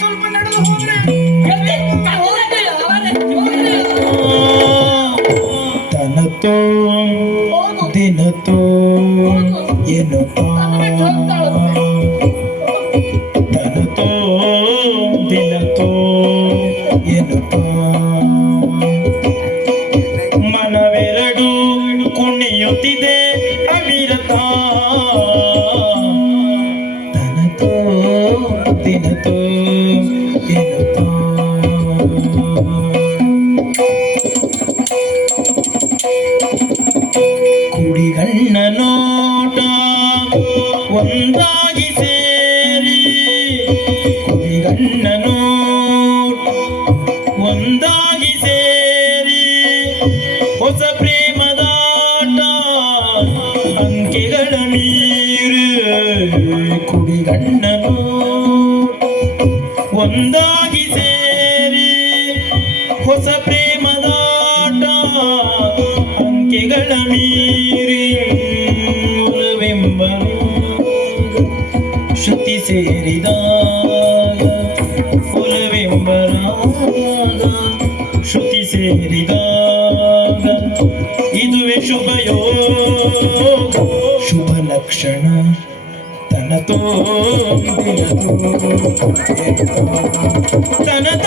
ಸ್ವಲ್ಪ ನಡೆದು ಹೋದ್ರೆ ತನತೋ ದಿನತೋ ಎನ್ನುತ್ತಾ ತನತೋ ದಿನತೋ ಎನ್ನುತ್ತಾ ಮನವೆರಡು ಕುಣಿಯುತ್ತಿದೆ ಅವಿರತ ತನತೋ ದಿನತೋ ಎನ್ನುತ್ತಾ ಕುಡಿಗಣ್ಣ ನೋಟ ಒಂದಾಗಿ ಸೇರಿ ಕುಡಿಗಣ್ಣ ನೋಟ ಒಂದಾಗಿ ಸೇರಿ ಹೊಸ ಪ್ರೇಮದಾಟ ಅಂಕೆಗಳ ಮೀರು ಕುಡಿಗಣ್ಣ ನೋಟ ಒಂದಾಗಿ ಸೇರಿ ಹೊಸ ಪ್ರೇಮದಾಟ ಅಂಕೆಗಳ ಮೀರಿ ಉಲವೆಂಬ ಶ್ರುತಿ ಸೇರಿದಾಗ ಉಲವೆಂಬ ರಾಗ ಶ್ರುತಿ ಸೇರಿದಾಗ ಇದುವೇ ಶುಭಯೋಗ ಶುಭ ಲಕ್ಷಣ ತನತೋ ತನತ